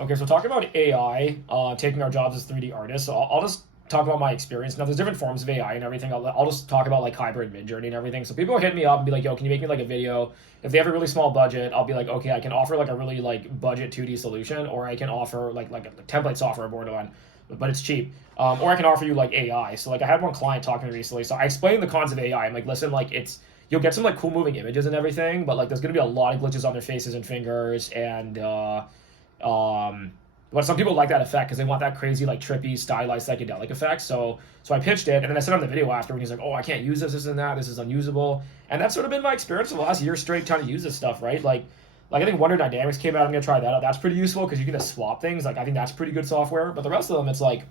Okay, so talking about AI taking our jobs as 3D artists, so I'll just talk about my experience. Now, there's different forms of AI and everything. I'll just talk about like hybrid Midjourney and everything. So people hit me up and be like, "Yo, can you make me like a video?" If they have a really small budget, I'll be like, "Okay, I can offer like a really like budget 2D solution, or I can offer like a template software borderline, but it's cheap. Or I can offer you like AI." So like I had one client talking to me recently. So I explained the cons of AI. I'm like, "Listen, like you'll get some like cool moving images and everything, but like there's gonna be a lot of glitches on their faces and fingers and." Um, but some people like that effect because they want that crazy, like trippy, stylized psychedelic effect. So I pitched it, and then I sent him the video after, and he's like, "Oh, I can't use this and that. This is unusable." And that's sort of been my experience for the last year straight trying to use this stuff, right? Like I think Wonder Dynamics came out. I'm gonna try that out. That's pretty useful because you can just swap things. Like I think that's pretty good software. But the rest of them, it's like,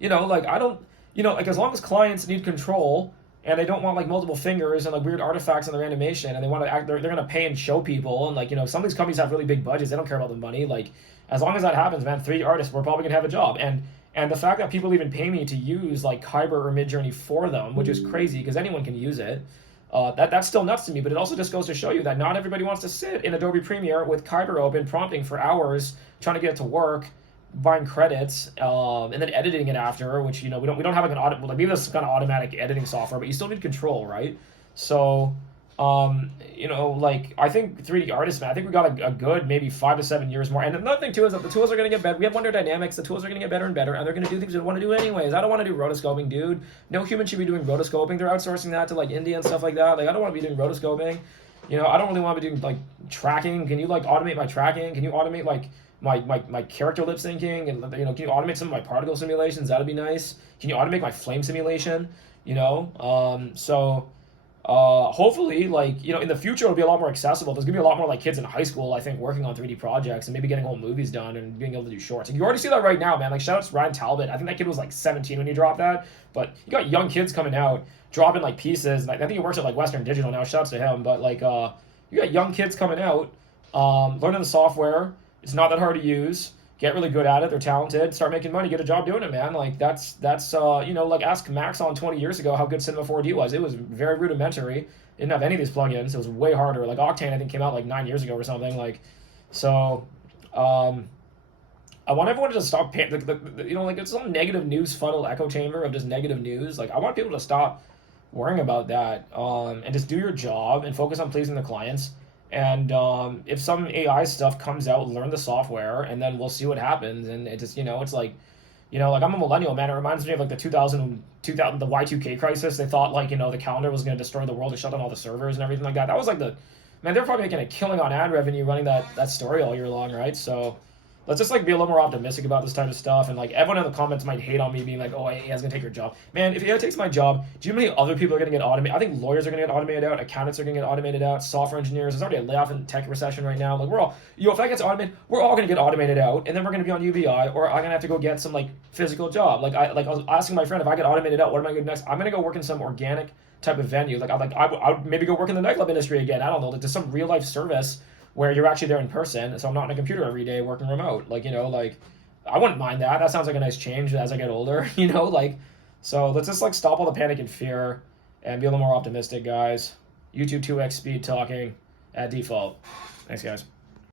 like I don't, like as long as clients need control and they don't want like multiple fingers and like weird artifacts in their animation and they want to act, they're gonna pay and show people and like some of these companies have really big budgets. They don't care about the money. Like as long as that happens, man, 3D artists, we're probably gonna have a job. And the fact that people even pay me to use like Kyber or Midjourney for them, which is crazy because anyone can use it. That's still nuts to me, but it also just goes to show you that not everybody wants to sit in Adobe Premiere with Kyber open, prompting for hours, trying to get it to work, buying credits, and then editing it after. Which we don't have like an audit. Well, like maybe this kind of automatic editing software, but you still need control, right? So, like I think 3D artists, man, I think we got a good maybe 5 to 7 years more. And another thing too is that the tools are going to get better. We have Wonder Dynamics. The tools are going to get better and better, and they're going to do things we don't want to do anyways. I don't want to do rotoscoping, dude. No human should be doing rotoscoping. They're outsourcing that to like India and stuff like that. Like I don't want to be doing rotoscoping. I don't really want to be doing like tracking. Can you like automate my tracking? Can you automate like my character lip syncing? And can you automate some of my particle simulations? That'd be nice. Can you automate my flame simulation? So hopefully, like, in the future, it'll be a lot more accessible. There's gonna be a lot more like kids in high school, I think, working on 3D projects and maybe getting whole movies done and being able to do shorts. Like, you already see that right now, man. Like, shout out to Ryan Talbot. I think that kid was like 17 when he dropped that. But you got young kids coming out, dropping like pieces. And I think he works at like Western Digital now. Shouts to him. But like, you got young kids coming out, learning the software. It's not that hard to use. Get really good at it. They're talented. Start making money. Get a job doing it, man. Like that's like ask Maxon 20 years ago how good Cinema 4D was. It was very rudimentary. Didn't have any of these plugins. It was way harder. Like Octane, I think came out like 9 years ago or something. Like, so, I want everyone to just stop paying. Like it's some negative news funnel echo chamber of just negative news. Like I want people to stop worrying about that. And just do your job and focus on pleasing the clients. And if some AI stuff comes out, learn the software, and then we'll see what happens. And it just, it's like I'm a millennial, man. It reminds me of like the 2000 the Y2K crisis. They thought like, the calendar was going to destroy the world and shut down all the servers and everything like that. That was like man, they're probably making a killing on ad revenue running that story all year long, right? So let's just like be a little more optimistic about this type of stuff. And like everyone in the comments might hate on me being like, "Oh, AI's gonna take your job." Man, if AI takes my job, do you know how many other people are gonna get automated? I think lawyers are gonna get automated out, accountants are gonna get automated out, software engineers. There's already a layoff in tech recession right now. Like we're all, if that gets automated, we're all gonna get automated out, and then we're gonna be on UBI, or I'm gonna have to go get some like physical job. I was asking my friend if I get automated out, what am I gonna do next? I'm gonna go work in some organic type of venue. I would maybe go work in the nightclub industry again. I don't know, like just some real life service where you're actually there in person, so I'm not on a computer every day working remote. Like, like I wouldn't mind that. That sounds like a nice change as I get older, so let's just like stop all the panic and fear and be a little more optimistic, guys. YouTube 2x speed talking at default. Thanks, guys.